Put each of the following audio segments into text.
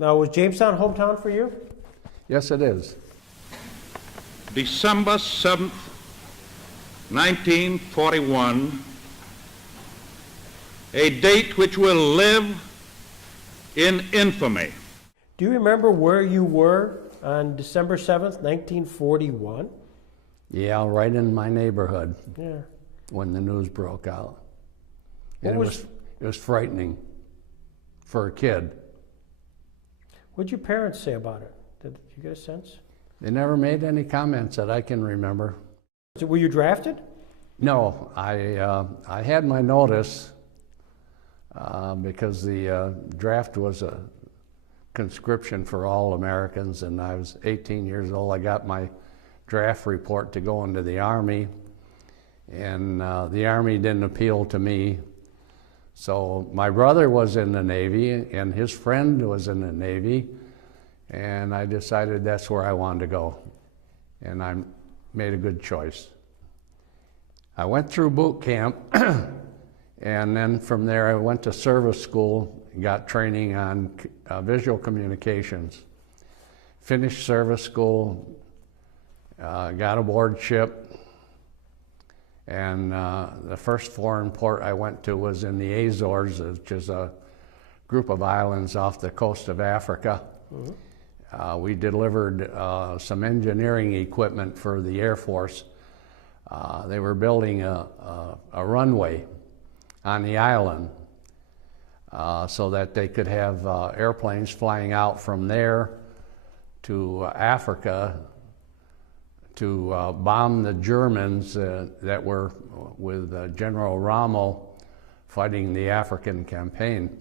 Now, was Jamestown hometown for you? Yes, it is. December 7th, 1941, a date which will live in infamy. Do you remember where you were on December 7th, 1941? Yeah, right in my neighborhood. Yeah. When the news broke out. What And was- it was frightening for a kid. What did your parents say about it? Did you get a sense? They never made any comments that I can remember. So were you drafted? No, I had my notice because the draft was a conscription for all Americans, and I was 18 years old. I got my draft report to go into the Army, and the Army didn't appeal to me. So my brother was in the Navy, and his friend was in the Navy, and I decided that's where I wanted to go, and I made a good choice. I went through boot camp, and then from there I went to service school, got training on visual communications. Finished service school, got aboard ship, and the first foreign port I went to was in the Azores, which is a group of islands off the coast of Africa. Mm-hmm. We delivered some engineering equipment for the Air Force. They were building a runway on the island so that they could have airplanes flying out from there to Africa to bomb the Germans that were with General Rommel fighting the African campaign.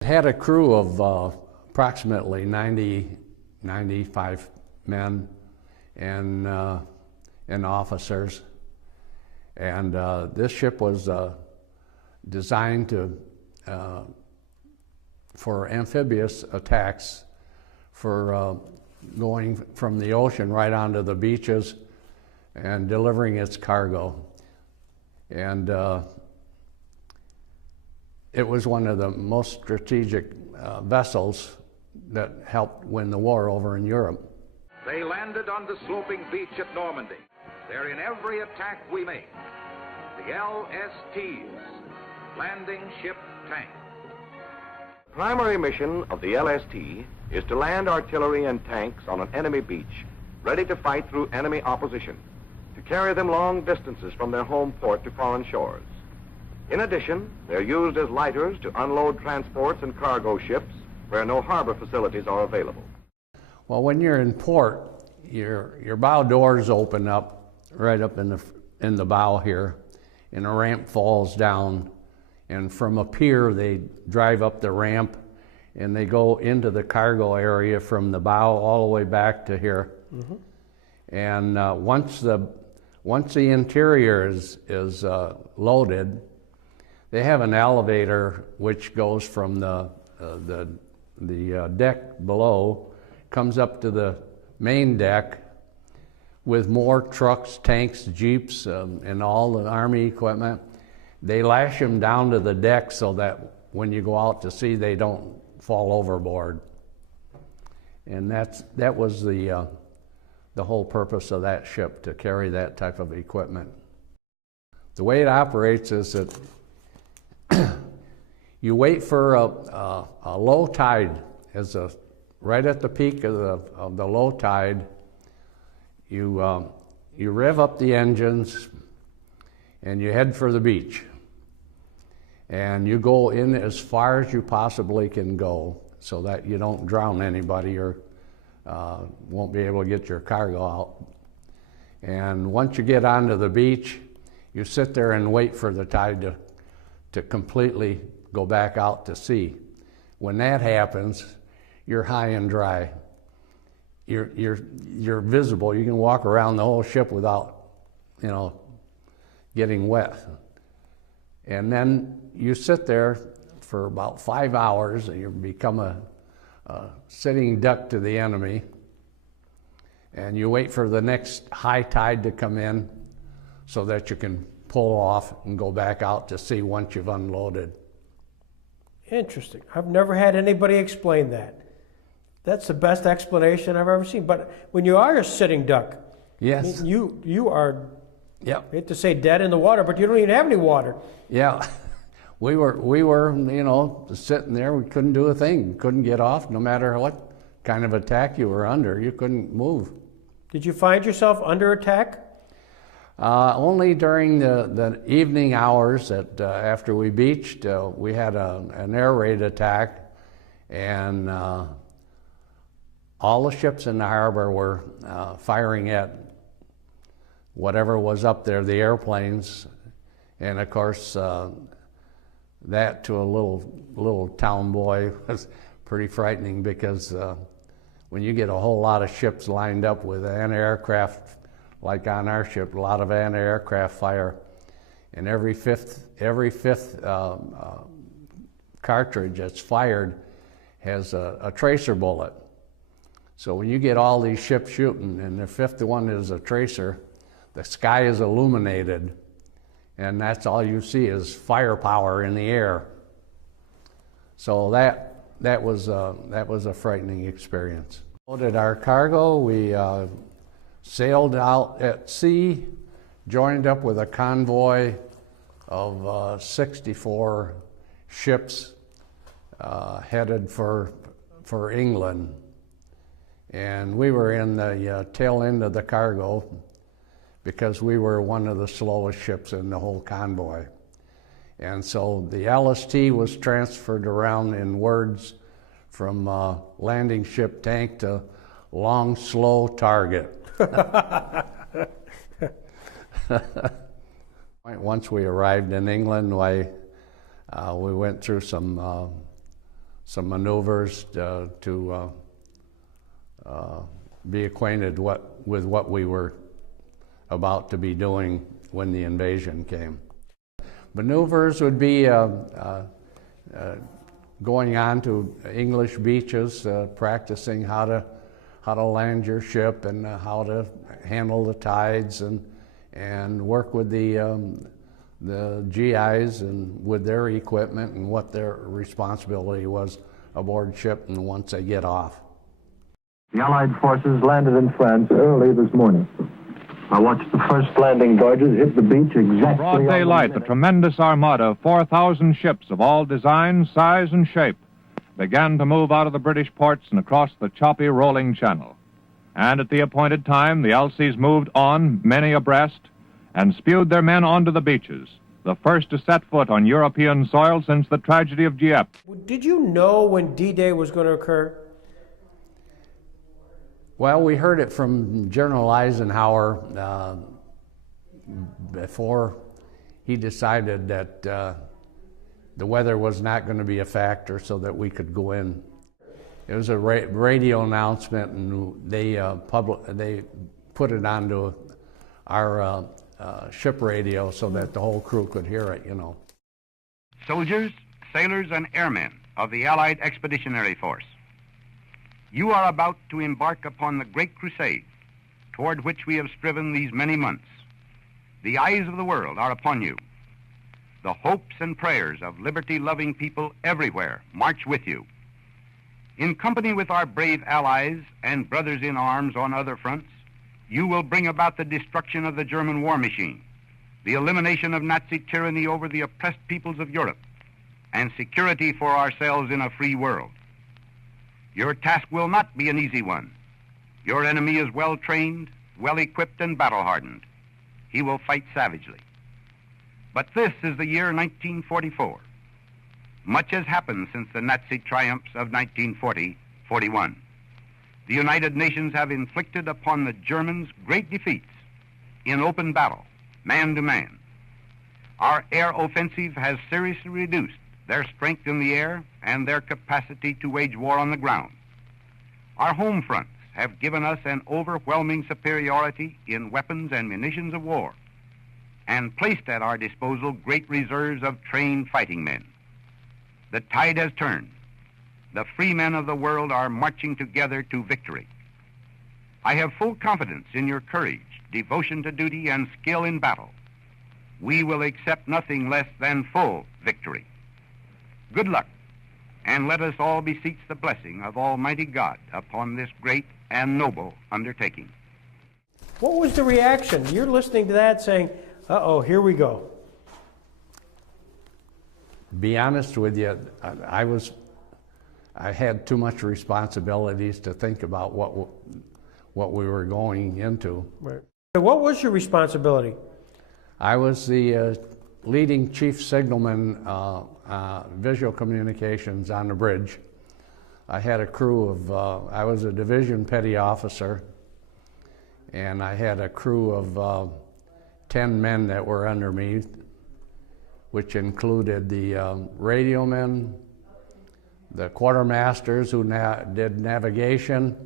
It had a crew of approximately 95 men and officers. And this ship was designed to for amphibious attacks, for going from the ocean right onto the beaches and delivering its cargo. And it was one of the most strategic vessels that helped win the war over in Europe. They landed on the sloping beach at Normandy. They're in every attack we make. The LSTs, landing ship tank. The primary mission of the LST is to land artillery and tanks on an enemy beach, ready to fight through enemy opposition, to carry them long distances from their home port to foreign shores. In addition, they're used as lighters to unload transports and cargo ships where no harbor facilities are available. Well, when you're in port, your bow doors open up right up in the bow here, and a ramp falls down, and from a pier they drive up the ramp and they go into the cargo area from the bow all the way back to here. Mm-hmm. And once the interior is loaded, they have an elevator which goes from the deck below, comes up to the main deck with more trucks, tanks, jeeps, and all the Army equipment. They lash them down to the deck so that when you go out to sea, they don't fall overboard. And that was the whole purpose of that ship, to carry that type of equipment. The way it operates is that you wait for a low tide. Right at the peak of the low tide, you rev up the engines and you head for the beach. And you go in as far as you possibly can go so that you don't drown anybody or won't be able to get your cargo out. And once you get onto the beach, you sit there and wait for the tide to completely go back out to sea. When that happens, you're high and dry. You're visible. You can walk around the whole ship without, getting wet. And then you sit there for about 5 hours, and you become a sitting duck to the enemy, and you wait for the next high tide to come in so that you can pull off and go back out to sea once you've unloaded. Interesting. I've never had anybody explain that. That's the best explanation I've ever seen. But when you are a sitting duck, Yes. I mean, you are, Yep. I hate to say dead in the water, but you don't even have any water. Yeah. We were, you know, sitting there. We couldn't do a thing. Couldn't get off, no matter what kind of attack you were under. You couldn't move. Did you find yourself under attack? Only during the evening hours after we beached, we had an air raid attack, and all the ships in the harbor were firing at whatever was up there, the airplanes, and of course that to a little town boy was pretty frightening, because when you get a whole lot of ships lined up with anti-aircraft, like on our ship, a lot of anti-aircraft fire, and every fifth cartridge that's fired has a tracer bullet. So when you get all these ships shooting, and the fifth one is a tracer, the sky is illuminated, and that's all you see is firepower in the air. So that was a frightening experience. Loaded our cargo. We sailed out at sea, joined up with a convoy of 64 ships headed for England. And we were in the tail end of the cargo because we were one of the slowest ships in the whole convoy. And so the LST was transferred around in words from landing ship tank to long, slow target. Once we arrived in England, we went through some maneuvers to be acquainted with what we were about to be doing when the invasion came. Maneuvers would be going on to English beaches, practicing how to land your ship and how to handle the tides, and work with the GIs and with their equipment and what their responsibility was aboard ship and once they get off. The Allied forces landed in France early this morning. I watched the first landing barges hit the beach exactly Broad on daylight, the tremendous armada of 4,000 ships of all designs, size, and shape began to move out of the British ports and across the choppy rolling channel. And at the appointed time, the LCs moved on, many abreast, and spewed their men onto the beaches, the first to set foot on European soil since the tragedy of Dieppe. Did you know when D-Day was going to occur? Well, we heard it from General Eisenhower before he decided that the weather was not going to be a factor so that we could go in. It was a radio announcement, and they put it onto our ship radio so that the whole crew could hear it, you know. Soldiers, sailors, and airmen of the Allied Expeditionary Force, you are about to embark upon the great crusade toward which we have striven these many months. The eyes of the world are upon you. The hopes and prayers of liberty-loving people everywhere march with you. In company with our brave allies and brothers in arms on other fronts, you will bring about the destruction of the German war machine, the elimination of Nazi tyranny over the oppressed peoples of Europe, and security for ourselves in a free world. Your task will not be an easy one. Your enemy is well-trained, well-equipped, and battle-hardened. He will fight savagely. But this is the year 1944. Much has happened since the Nazi triumphs of 1940-41. The United Nations have inflicted upon the Germans great defeats in open battle, man to man. Our air offensive has seriously reduced their strength in the air and their capacity to wage war on the ground. Our home fronts have given us an overwhelming superiority in weapons and munitions of war, and placed at our disposal great reserves of trained fighting men. The tide has turned. The free men of the world are marching together to victory. I have full confidence in your courage, devotion to duty, and skill in battle. We will accept nothing less than full victory. Good luck and let us all beseech the blessing of Almighty God upon this great and noble undertaking. What was the reaction? You're listening to that saying, uh-oh, here we go. Be honest with you, I had too much responsibilities to think about what we were going into. Right. What was your responsibility? I was the leading chief signalman, visual communications on the bridge. I had a crew of, I was a division petty officer, and I had a crew of 10 men that were under me, which included the radio men, the quartermasters who did navigation,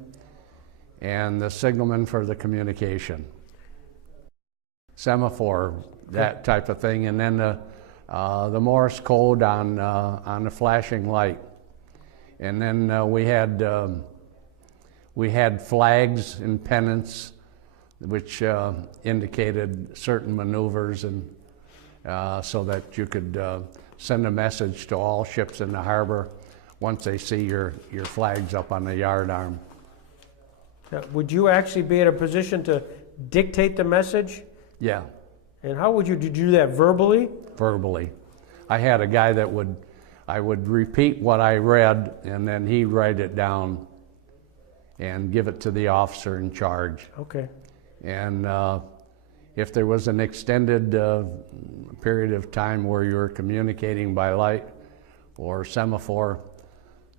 and the signalman for the communication. Semaphore, that type of thing, and then the Morse code on the flashing light. And then we had flags and pennants which indicated certain maneuvers, and so that you could send a message to all ships in the harbor once they see your flags up on the yardarm. Would you actually be in a position to dictate the message? Yeah. And how would you do that, verbally? Verbally. I had a guy that I would repeat what I read, and then he'd write it down and give it to the officer in charge. Okay. And if there was an extended period of time where you were communicating by light or semaphore,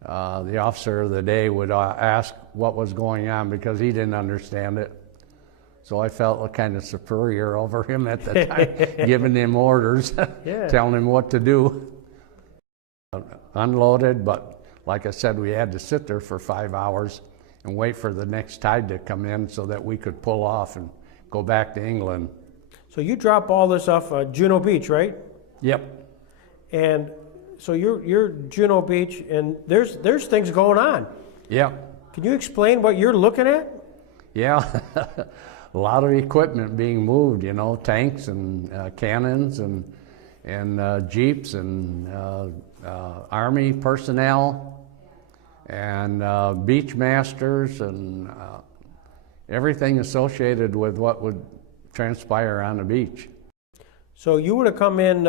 the officer of the day would ask what was going on because he didn't understand it. So I felt kind of superior over him at the time, giving him orders, Yeah. telling him what to do. Unloaded, but like I said, we had to sit there for 5 hours and wait for the next tide to come in so that we could pull off and go back to England. So you drop all this off Juno Beach, right? Yep. And so you're Juno Beach, and there's things going on. Yep. Can you explain what you're looking at? Yeah. A lot of equipment being moved, you know, tanks and cannons and jeeps and Army personnel and beach masters and everything associated with what would transpire on the beach. So you would have come in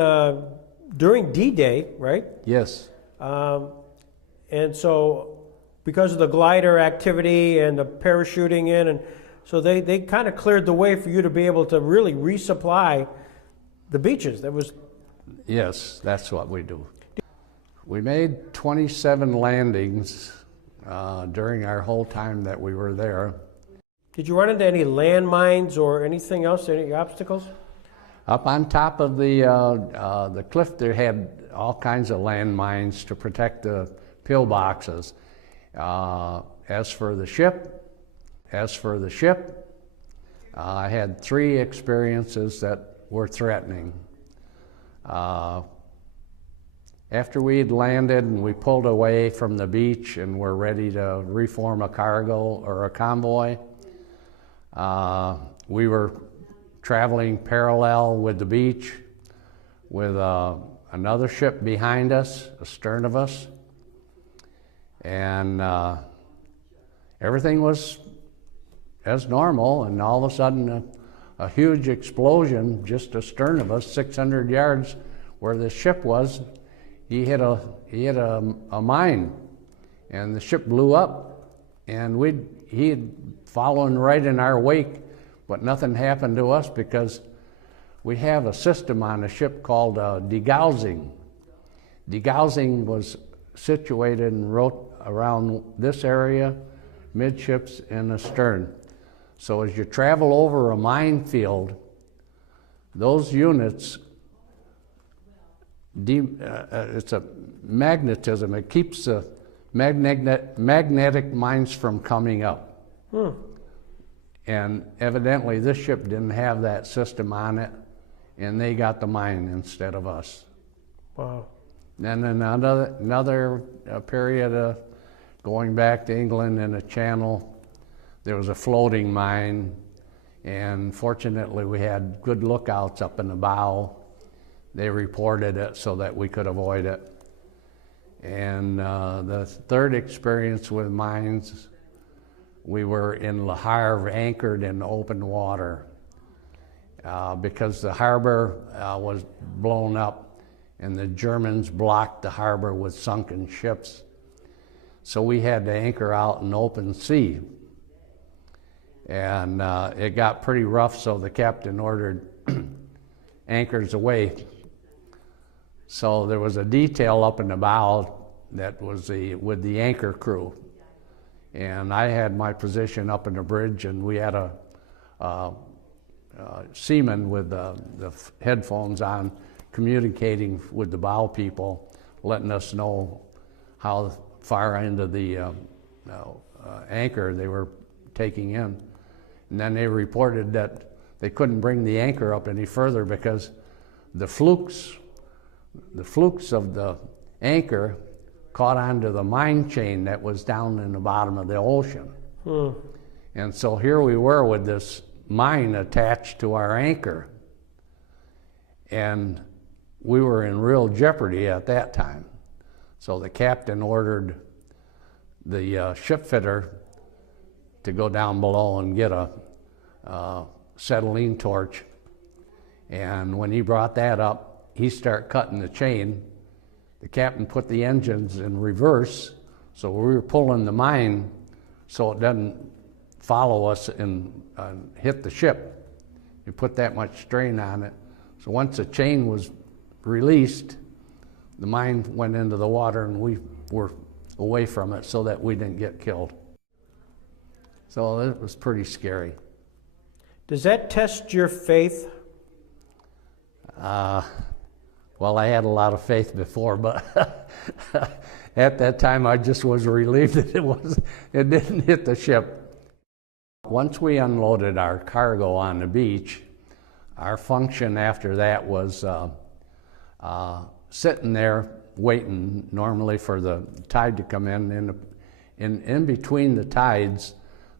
during D-Day, right? Yes. And so because of the glider activity and the parachuting in, and so they kind of cleared the way for you to be able to really resupply the beaches. That was... Yes, that's what we do. We made 27 landings during our whole time that we were there. Did you run into any landmines or anything else, any obstacles? Up on top of the cliff, there had all kinds of landmines to protect the pillboxes. As for the ship, I had 3 experiences that were threatening. After we'd landed and we pulled away from the beach and were ready to reform a cargo or a convoy, we were traveling parallel with the beach with another ship behind us, astern of us, and everything was as normal, and all of a sudden a huge explosion just astern of us, 600 yards where the ship was. He hit a mine, and the ship blew up, and he had fallen right in our wake, but nothing happened to us because we have a system on the ship called degaussing. Degaussing was situated and around this area, midships and astern. So as you travel over a minefield, those units, it's a magnetism. It keeps the magnetic mines from coming up. And evidently this ship didn't have that system on it, and they got the mine instead of us. Wow. Then another period of going back to England in the Channel, there was a floating mine, and fortunately we had good lookouts up in the bow. They reported it so that we could avoid it. And the third experience with mines, we were in Le Havre, anchored in open water, because the harbor was blown up and the Germans blocked the harbor with sunken ships. So we had to anchor out in open sea. And it got pretty rough, so the captain ordered anchors away. So there was a detail up in the bow that was with the anchor crew. And I had my position up in the bridge, and we had a seaman with the headphones on, communicating with the bow people, letting us know how far into the anchor they were taking in. And then they reported that they couldn't bring the anchor up any further because the flukes of the anchor caught onto the mine chain that was down in the bottom of the ocean. And so here we were with this mine attached to our anchor. And we were in real jeopardy at that time. So the captain ordered the ship fitter to go down below and get a acetylene torch. And when he brought that up, he started cutting the chain. The captain put the engines in reverse, so we were pulling the mine so it doesn't follow us and hit the ship. You put that much strain on it. So once the chain was released, the mine went into the water and we were away from it so that we didn't get killed. So it was pretty scary. Does that test your faith? Well, I had a lot of faith before, but at that time I just was relieved that it didn't hit the ship. Once we unloaded our cargo on the beach, our function after that was sitting there waiting normally for the tide to come in. In between the tides,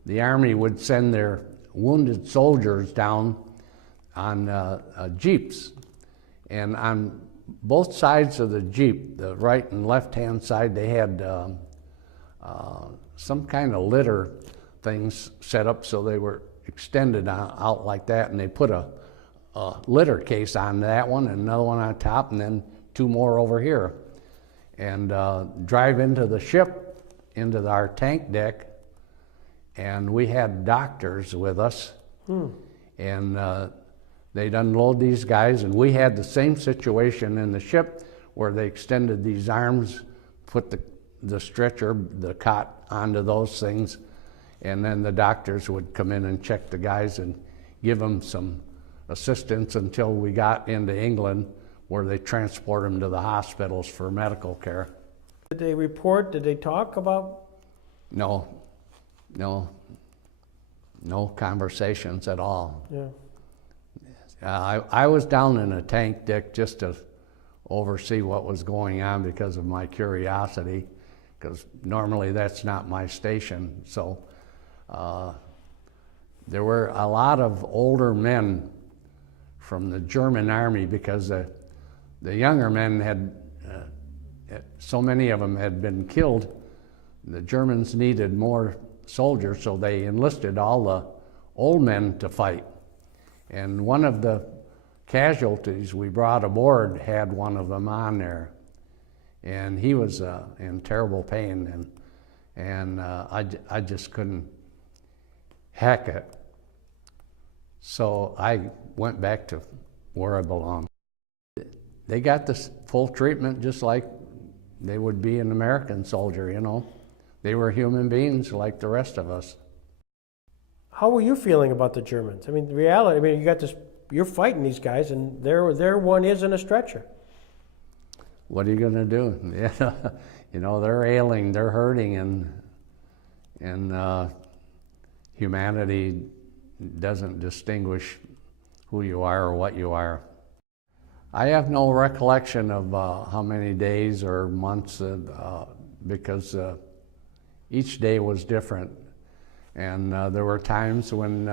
the Army would send their wounded soldiers down on jeeps. And on both sides of the jeep, the right and left-hand side, they had some kind of litter things set up so they were extended out like that, and they put a litter case on that one and another one on top, and then two more over here. And drive into the ship, into our tank deck, and we had doctors with us. And they'd unload these guys, and we had the same situation in the ship where they extended these arms, put the stretcher, the cot onto those things, and then the doctors would come in and check the guys and give them some assistance until we got into England, where they transport them to the hospitals for medical care. Did they report, did they talk about? No conversations at all. Yeah. I was down in a tank deck just to oversee what was going on because of my curiosity, because normally that's not my station. So there were a lot of older men from the German army, because the younger men had, so many of them had been killed. The Germans needed more soldiers, so they enlisted all the old men to fight. And one of the casualties we brought aboard had one of them on there, and he was in terrible pain, and I just couldn't hack it. So I went back to where I belong. They got this full treatment just like they would be an American soldier, you know. They were human beings like the rest of us. How were you feeling about the Germans? I mean, the reality, I mean, you got this, you're fighting these guys, and their one is in a stretcher. What are you going to do? Yeah, you know, they're ailing, they're hurting, and humanity doesn't distinguish who you are or what you are. I have no recollection of how many days or months, because each day was different. And there were times when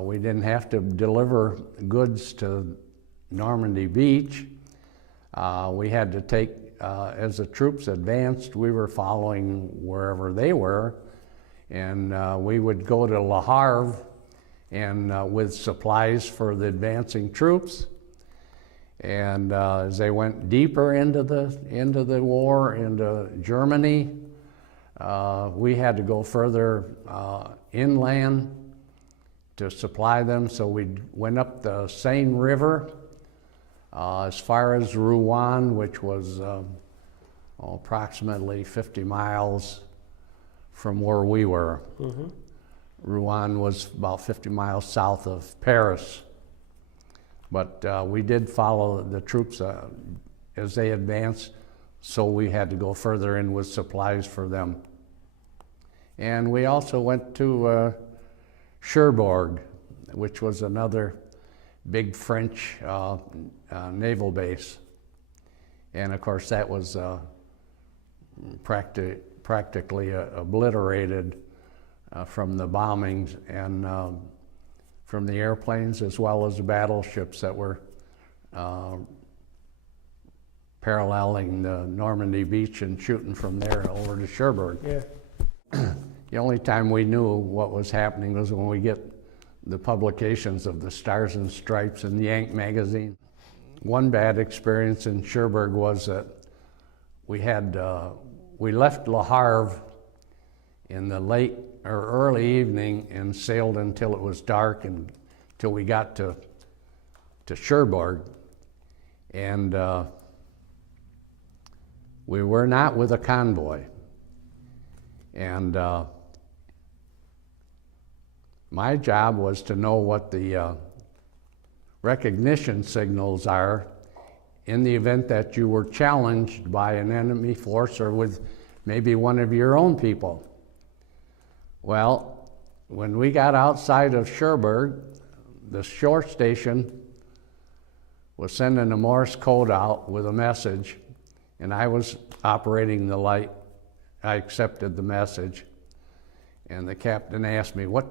we didn't have to deliver goods to Normandy Beach. We had to take as the troops advanced, we were following wherever they were, and we would go to Le Havre and with supplies for the advancing troops. And as they went deeper into the war, into Germany, we had to go further inland to supply them. So we went up the Seine River as far as Rouen, which was approximately 50 miles from where we were. Mm-hmm. Rouen was about 50 miles south of Paris. But we did follow the troops as they advanced, so we had to go further in with supplies for them. And we also went to Cherbourg, which was another big French naval base. And of course that was practically obliterated from the bombings and from the airplanes, as well as the battleships that were paralleling the Normandy beach and shooting from there over to Cherbourg. Yeah. The only time we knew what was happening was when we get the publications of the Stars and Stripes and Yank magazine. One bad experience in Cherbourg was that we left Le Havre in the late or early evening and sailed until it was dark and until we got to Cherbourg. And we were not with a convoy. And my job was to know what the recognition signals are in the event that you were challenged by an enemy force or with maybe one of your own people. Well, when we got outside of Cherbourg, the shore station was sending a Morse code out with a message, and I was operating the light. I accepted the message, and the captain asked me, what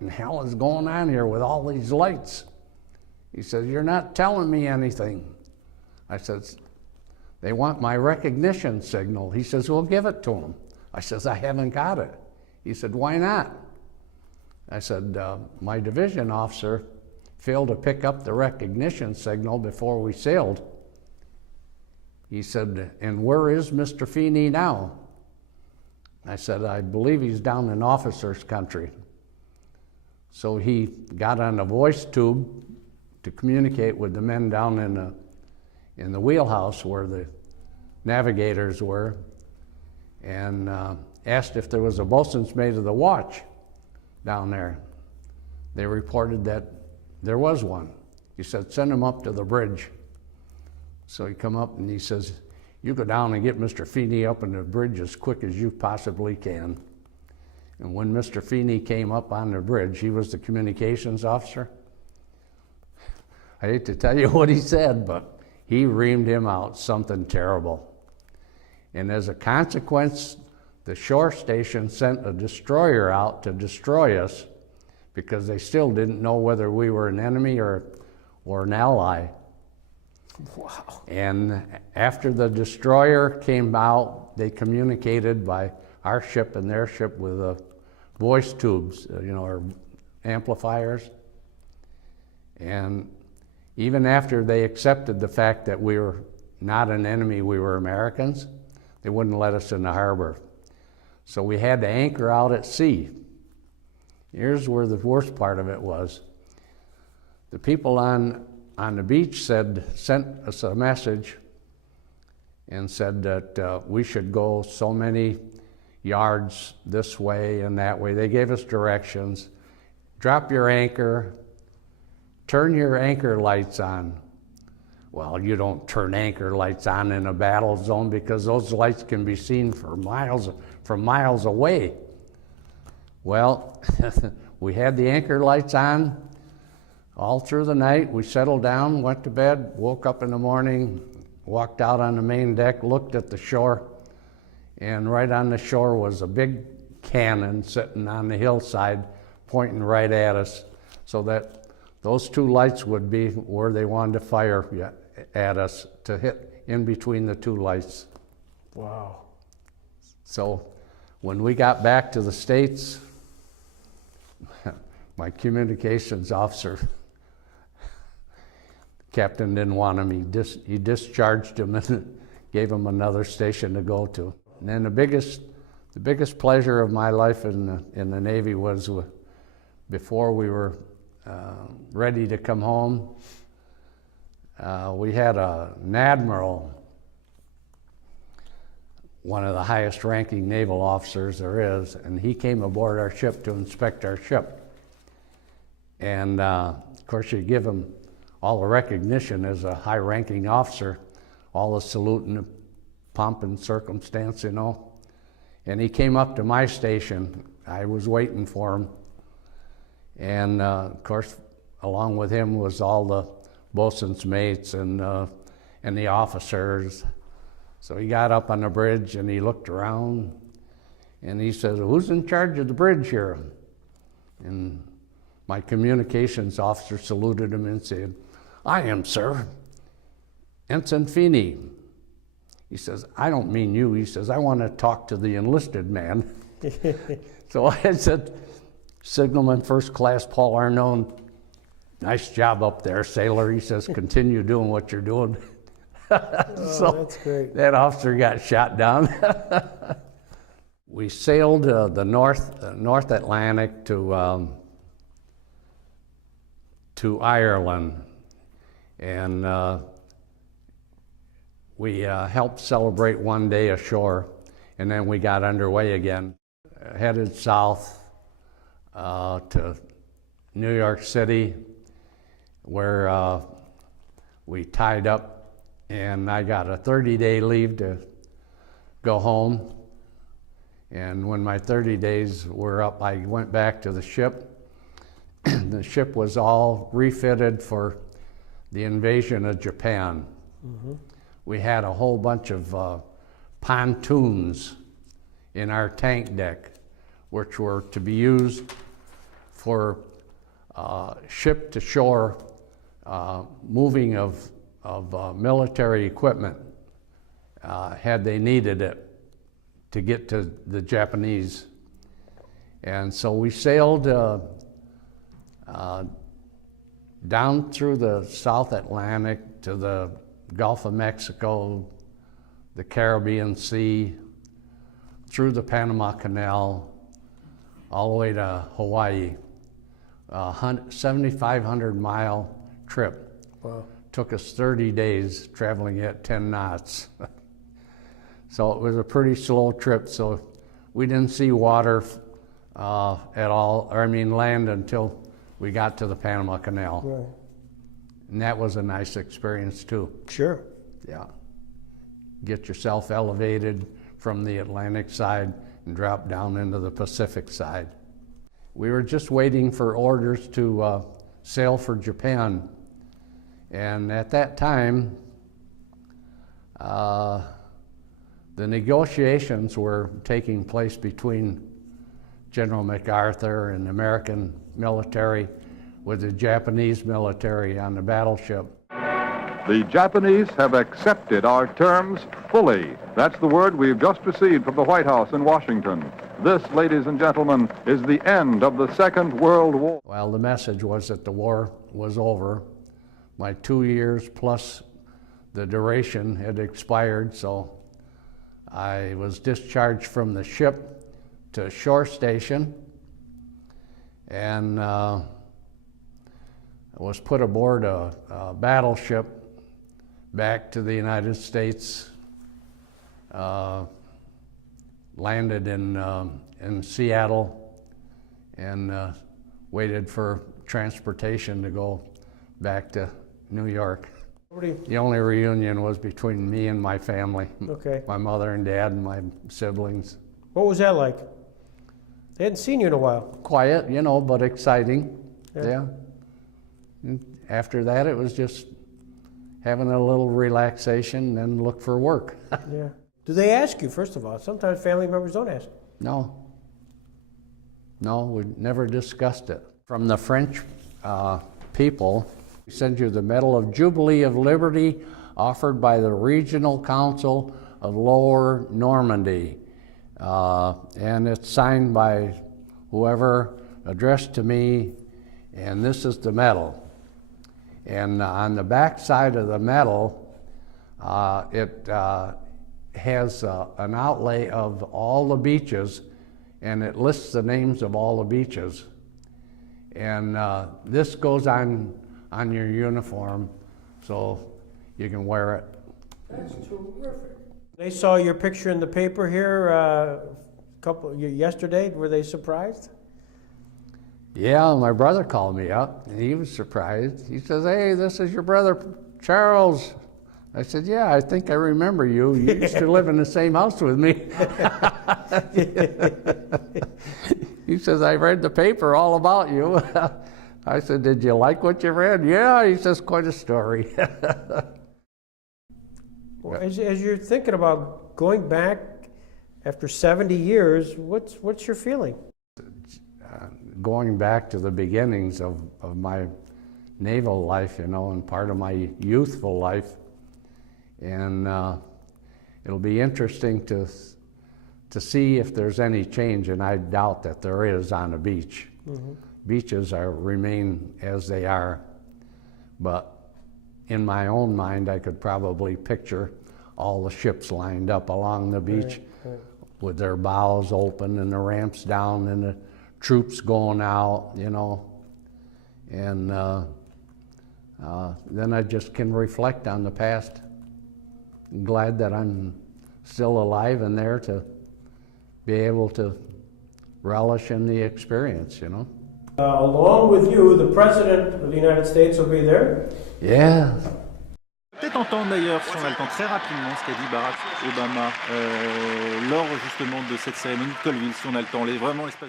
in hell is going on here with all these lights? He says, you're not telling me anything. I said, they want my recognition signal. He says, well, give it to them. I says, I haven't got it. He said, why not? I said, my division officer failed to pick up the recognition signal before we sailed. He said, and where is Mr. Feeney now? I said, I believe he's down in officers' country. So he got on a voice tube to communicate with the men down in the wheelhouse where the navigators were, and asked if there was a boatswain's mate of the watch down there. They reported that there was one. He said, send him up to the bridge. So he come up and he says, you go down and get Mr. Feeney up on the bridge as quick as you possibly can. And when Mr. Feeney came up on the bridge, he was the communications officer. I hate to tell you what he said, but he reamed him out something terrible. And as a consequence, the shore station sent a destroyer out to destroy us because they still didn't know whether we were an enemy or an ally. Wow. And after the destroyer came out, they communicated by our ship and their ship with voice tubes, or amplifiers. And even after they accepted the fact that we were not an enemy, we were Americans, they wouldn't let us in the harbor. So we had to anchor out at sea. Here's where the worst part of it was. The people on the beach sent us a message and said that we should go so many yards this way and that way. They gave us directions. Drop your anchor, turn your anchor lights on. Well, you don't turn anchor lights on in a battle zone because those lights can be seen from miles away. Well, we had the anchor lights on all through the night. We settled down, went to bed, woke up in the morning, walked out on the main deck, looked at the shore, and right on the shore was a big cannon sitting on the hillside pointing right at us, so that those two lights would be where they wanted to fire at us to in between the two lights. Wow. So when we got back to the States, my communications officer, captain didn't want him. He discharged him and gave him another station to go to. And then the biggest pleasure of my life in the Navy was before we were ready to come home. We had an admiral, one of the highest ranking naval officers there is, and he came aboard our ship to inspect our ship. And of course you give him all the recognition as a high ranking officer, all the salute and the pomp and circumstance, you know. And he came up to my station. I was waiting for him. And of course, along with him was all the bosun's mates and the officers. So he got up on the bridge and he looked around and he says, "Who's in charge of the bridge here?" And my communications officer saluted him and said, "I am, sir, Ensign Feeney." He says, "I don't mean you." He says, "I want to talk to the enlisted man." So I said, "Signalman First Class Paul Arnone, nice job up there, sailor." He says, "Continue doing what you're doing." So that's great. that officer got shot down. We sailed the North Atlantic to Ireland, and we helped celebrate one day ashore, and then we got underway again, headed south to New York City, where we tied up, and I got a 30-day leave to go home. And when my 30 days were up, I went back to the ship. The ship was all refitted for the invasion of Japan. Mm-hmm. We had a whole bunch of pontoons in our tank deck, which were to be used for ship-to-shore moving of military equipment, had they needed it to get to the Japanese. And so we sailed down through the South Atlantic to the Gulf of Mexico, the Caribbean Sea, through the Panama Canal, all the way to Hawaii. 7,500-mile trip. Wow. Took us 30 days traveling at 10 knots. So it was a pretty slow trip, so we didn't see water at all, or I mean land, until we got to the Panama Canal. Right. And that was a nice experience too. Sure. Yeah. Get yourself elevated from the Atlantic side and drop down into the Pacific side. We were just waiting for orders to sail for Japan. And at that time, the negotiations were taking place between General MacArthur and the American military with the Japanese military on the battleship. The Japanese have accepted our terms fully. That's the word we've just received from the White House in Washington. This, ladies and gentlemen, is the end of the Second World War. Well, the message was that the war was over. My 2 years plus the duration had expired, so I was discharged from the ship to a shore station, and was put aboard a battleship back to the United States, landed in Seattle, and waited for transportation to go back to New York. The only reunion was between me and my family. Okay. My mother and dad and my siblings. What was that like? They hadn't seen you in a while. Quiet, you know, but exciting. Yeah. Yeah. And after that, it was just having a little relaxation and look for work. Yeah. Do they ask you, first of all? Sometimes family members don't ask. No. No, we never discussed it. From the French people, we send you the Medal of Jubilee of Liberty offered by the Regional Council of Lower Normandy. And it's signed by whoever, addressed to me, and this is the medal. And on the back side of the medal, it has an outlay of all the beaches, and it lists the names of all the beaches. And this goes on your uniform, so you can wear it. That's terrific. They saw your picture in the paper here yesterday. Were they surprised? Yeah, my brother called me up, and he was surprised. He says, "Hey, this is your brother, Charles." I said, "Yeah, I think I remember you. You used to live in the same house with me." He says, "I read the paper all about you." I said, "Did you like what you read?" "Yeah," he says, "quite a story." Well, as you're thinking about going back after 70 years, what's your feeling? Going back to the beginnings of my naval life, you know, and part of my youthful life. And it'll be interesting to see if there's any change, and I doubt that there is on the beach. Mm-hmm. Beaches remain as they are, but in my own mind, I could probably picture all the ships lined up along the beach, right. With their bows open and the ramps down and the troops going out, you know. And then I just can reflect on the past. I'm glad that I'm still alive and there to be able to relish in the experience, you know. Along with you, the President of the United States will be there. Yeah. Peut-être entendre d'ailleurs, si on a le temps, très rapidement ce qu'a dit Barack Obama lors justement de cette cérémonie de Colville, si on a le temps, vraiment l'espace de...